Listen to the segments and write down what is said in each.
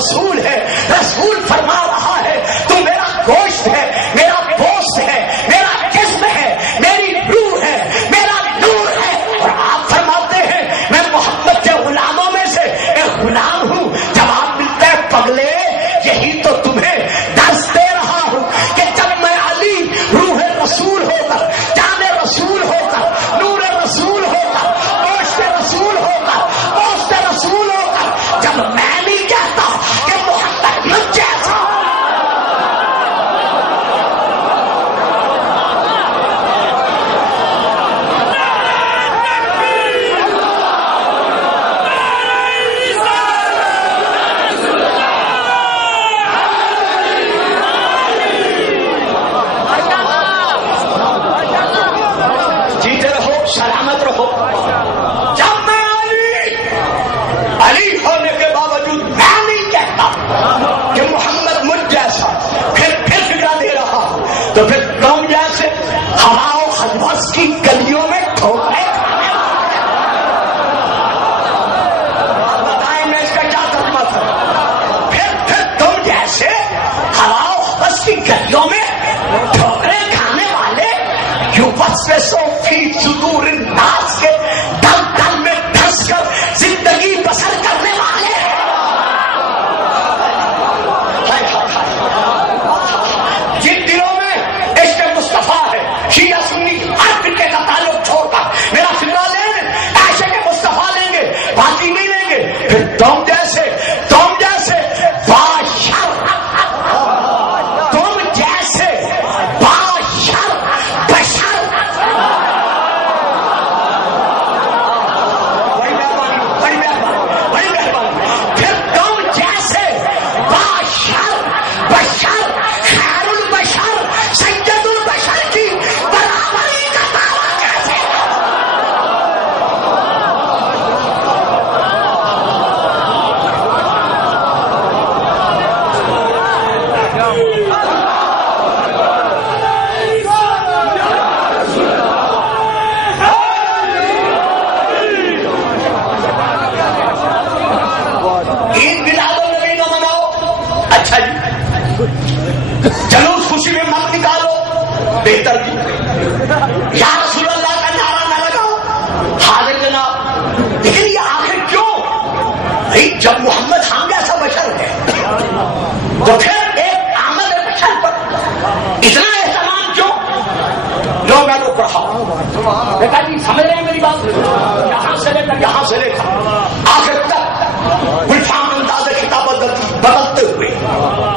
رسول ہے. رسول فرما رہا ہے تو میرا گوشت ہے, میرا گوشت ہے, میرا جسم ہے, میری روح ہے, میرا نور ہے. اور آپ فرماتے ہیں میں محمد کے غلاموں میں سے ایک غلام ہوں. جواب ملتا ہے پگلے یہی تو تمہیں درس دے رہا ہوں کہ جب میں علی روح رسول ہو کر, جان رسول ہو کر, نور رسول ہو کر, گوشت رسول ہو کر, گوشت رسول ہو کر, جب میں نہیں کہتا کہ محمد مجھ جیسا جیتے رہو, سلامت رہو. جب میں علی ہونے کے باوجود میں نہیں کہتا کہ محمد مجھ جیسا, پھر فکر دے رہا ہوں تو پھر تم جیسے ہوا و خلوص کی گلیوں میں ٹھوکرے بتائیں میں اس کا کیا ترجمہ کروں. پھر تم جیسے ہوا و خلوص کی گلیوں میں ٹھوکرے کھانے والے یوبسو فی صدور الناس کے دل دل میں دھس کر زندگی بسر کرنے والے جن دلوں میں عشق مصطفیٰ ہے, شیعہ سنی ہر فرقے کا تعلق چھوڑ کر میرا فرقہ لیں گے, عاشق مصطفیٰ لیں گے, باقی نہیں لیں گے. پھر تم جیسے باشر, تم جیسے باشر بشر پھر تم جیسے باشر بشر خیر البشر سید البشر کی برابری کا دعویٰ کیسے عید میلاد النبی نہ مناؤ, اچھا جی جلوس خوشی میں مت نکالو, بہتر جی. یا رسول اللہ کا نعرہ نہ لگاؤ, حاضر جناب. لیکن یہ آخر کیوں بھائی, جب محمد ہم جیسا بشر ہے تو پھر ایک آمد بشر پر اتنا اہتمام کیوں؟ لو میں تو پڑھا بیٹا جی, سمجھ رہے ہیں میری بات, یہاں سے لے کر یہاں سے لے کر آخر تک گلفام انداز خطاب بدلتے ہوئے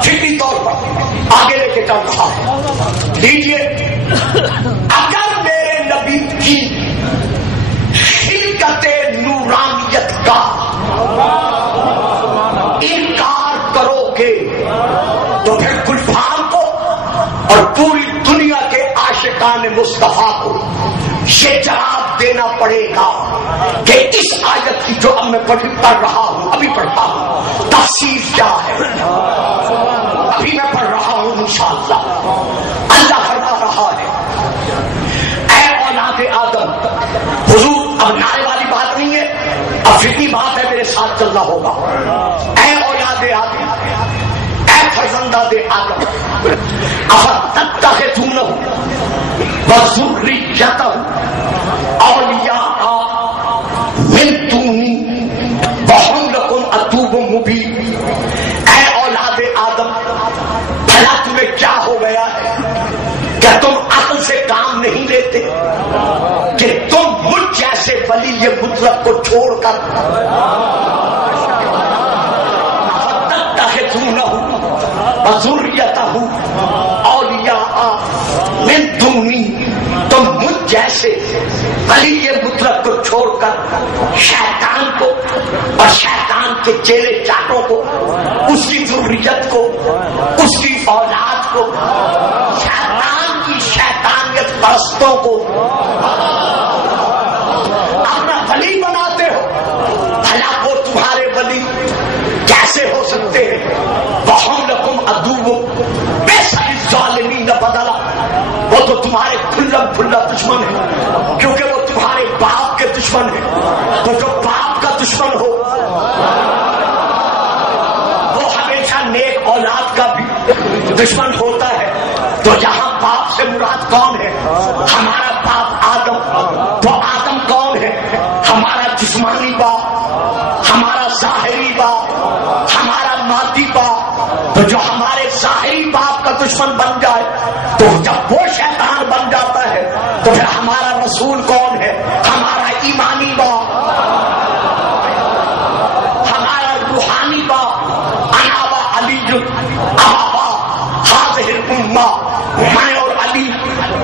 فکری طور پر آگے لے کے چل رہا ہے. لیجیے, اگر میرے نبی کی خلقت نورانیت کا انکار کرو گے تو پھر گلفام کو اور پوری دنیا کے عاشقان مصطفیٰ کو یہ جواب دینا پڑے گا کہ اس آیت کی جو اب میں پڑھ رہا ہوں, ابھی پڑھتا ہوں, تفسیر کیا ہے. ابھی میں پڑھ رہا ہوں انشاءاللہ. اللہ فرما رہا ہے اے اولاد آدم, حضور اب نعرے والی بات نہیں ہے, اب فکری بات ہے, میرے ساتھ چلنا ہوگا. اے اولاد آدم, اے فرزنداد آدم, افتتخذونہ وذریتہ اولیاء من دونی وہم لکم عدو مبین. اے اولاد آدم, بھلا تمہیں کیا ہو گیا ہے, کیا تم عقل سے کام نہیں لیتے کہ تم مجھ جیسے ولی مطلق کو چھوڑ کر تتخذونہ وذریتہ اولیاء من دونی, تم مجھ جیسے ولی مطلق کو چھوڑ کر شیطان کو اور شیطان کے چیلے چاٹوں کو, اس کی ذریت کو, اس کی اولاد کو, شیطان کی شیطانیت پرستوں کو اپنا ولی بناتے ہو. بھلا وہ تمہارے ولی کیسے ہو سکتے ہیں؟ وَهُمْ لَكُمْ عَدُوٌّ بِئْسَ لِلظَّالِمِينَ بَدَلًا, وہ تو تمہارے کھلم کھلا دشمن ہے, کیونکہ وہ تمہارے باپ کے دشمن ہے. تو جو باپ کا دشمن ہو وہ اولاد کا بھی دشمن ہوتا ہے. تو یہاں باپ سے مراد کون ہے؟ ہمارا باپ آدم. تو آدم کون ہے؟ ہمارا جسمانی باپ، ہمارا ظاہری باپ، ہمارا مادی باپ. تو جو ہمارے ظاہری باپ کا دشمن بن جائے تو جب وہ شیطان بن جاتا ہے تو پھر ہمارا رسول کون ہے؟ ہمارا ایمانی باپ، ہمارا روحانی باپ. انابا علی ابا حاضر الامہ، میں اور علی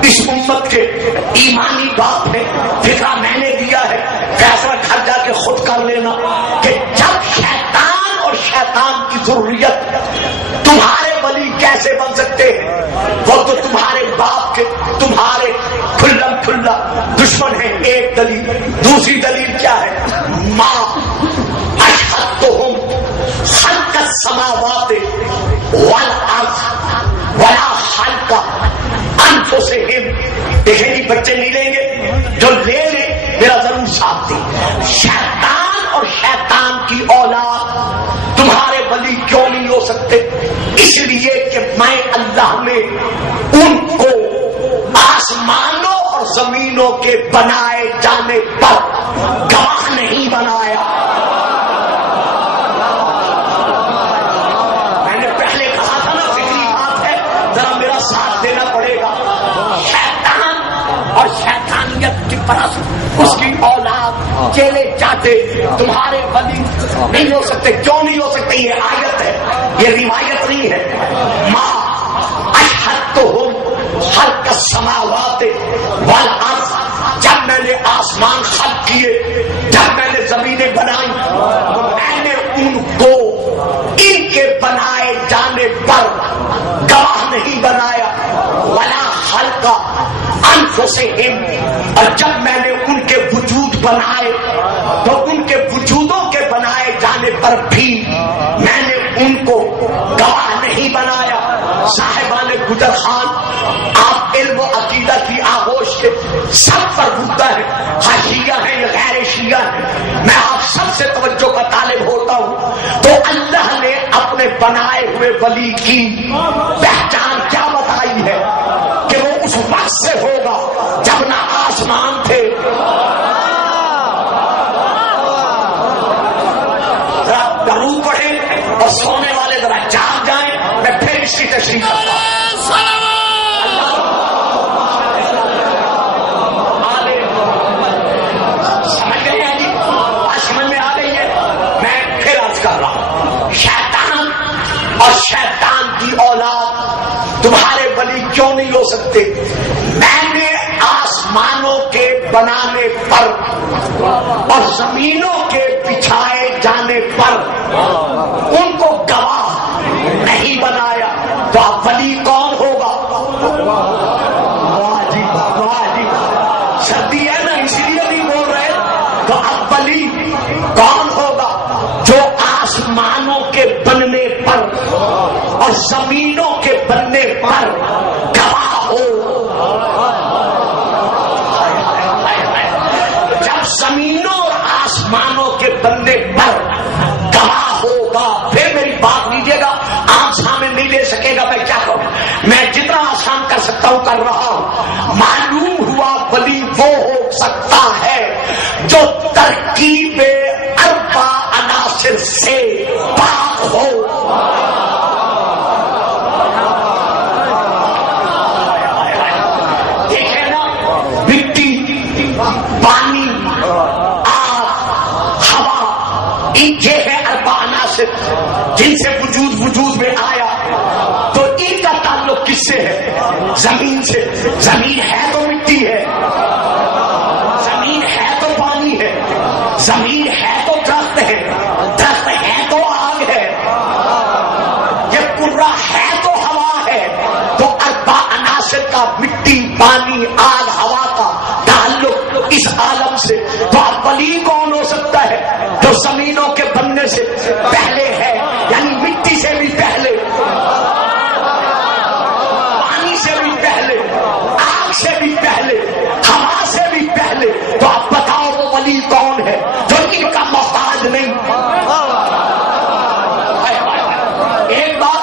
اس امت کے ایمانی باپ ہیں. فکرہ میں نے دیا ہے، فیصلہ گھر جا کے خود کر لینا کہ جب شیطان اور شیطان کی ضروریت تمہارے ولی کیسے بن سکتے ہیں؟ وہ تو تمہارے باپ کے تمہارے کھلم کھلا دشمن ہیں. ایک دلیل. دوسری دلیل کیا ہے؟ ماں اشہدتہم خلق السماوات والارض ولا خلق انفسہم. دیکھیں جی بچے نہیں لیں گے، جو لے لیں میرا ضرور ساتھ دیں. شیطان اور شیطان کی اولاد تمہارے ولی کیوں نہیں ہو سکتے؟ اس لیے کہ میں اللہ نے ان کو آسمانوں اور زمینوں کے بنائے جانے پر گواہ نہیں بنایا. میں نے پہلے کہا تھا نا، فکری بات ہے، ذرا میرا ساتھ دینا پڑے گا. شیطان اور شیطانیت کی پرست اس کی اولاد چیلے چاٹے تمہارے ولی نہیں ہو سکتے. کیوں نہیں ہو سکتے؟ یہ آیت ہے، یہ روایت نہیں ہے. ماں اشہدتہم خلق السماوات والارض، جب میں نے آسمان خلق کیے، جب میں نے زمینیں بنائی، میں نے ان کو ان کے بنائے جانے پر گواہ نہیں بنایا. ولا خلق انفسہم، اور جب میں نے ان کے وجود بنائے تو ان کے وجودوں کے بنائے جانے پر بھی میں نے ان کو گواہ نہیں بنایا. صاحبان گجر خان، آپ علم و عقیدہ کی آغوش کے سب پر بھوکتا ہے، شیعہ ہیں یا غیر شیعہ ہیں، میں آپ سب سے توجہ کا طالب ہوتا ہوں. تو اللہ نے اپنے بنائے ہوئے ولی کی پہچان کیا بتائی ہے کہ وہ اس وقت سے ہوگا جب نہ آسمان تھے. ذرا درود پڑھیں اور سونے والے ذرا جاگ جائیں. میں پھر اس کی تشریح کرتا ہوں. سمجھ گئے ہیں جی؟ سمجھ میں آ گئی ہے؟ میں پھر عرض کر رہا ہوں، شیطان اور شیطان کی اولاد تمہارے ولی کیوں نہیں ہو سکتے؟ میں نے آسمانوں کے بنانے پر اور زمینوں کے بچھائے جانے پر ان کو گواہ نہیں بنایا. تو اب ولی کون ہوگا؟ واہ جی واہ جی، سردی ہے نا اس لیے نہیں بول رہے. تو اب ولی کون ہوگا؟ جو آسمانوں کے بننے پر اور زمینوں کے بننے پر گواہ ہو. جب زمینوں اور آسمانوں کے بننے پر گواہ ہوگا، پھر میری بات لیجیے گا. عام سامنے نہیں لے سکے گا، میں کیا کروں؟ میں جتنا آسان کر سکتا ہوں کر رہا ہوں. معلوم ہوا ولی وہ ہو سکتا ہے جو ترکیب اربع عناصر سے پاک ہو. دیکھیں نا، مٹی، پانی، آگ، ہوا، یہ ہے اربع عناصر جن سے وجود میں آیا. تو ان کا تعلق کس سے ہے؟ زمین سے. زمین ہے تو مٹی ہے، زمین ہے تو پانی ہے، زمین ہے تو درخت ہے، درخت ہے تو آگ ہے، یہ کرہ ہے تو ہوا ہے. تو اربع عناصر کا مٹی، پانی، آگ، ہوا کا تعلق اس عالم سے. تو اب ولی کون ہو سکتا ہے؟ جو زمینوں کے بننے سے پہلے ہے، یعنی مٹی سے بھی پہلے، پانی سے بھی پہلے، آگ سے بھی پہلے، ہوا سے بھی پہلے. تو اب بتاؤ وہ ولی کون ہے جو ان کا محتاج نہیں؟ ایک بات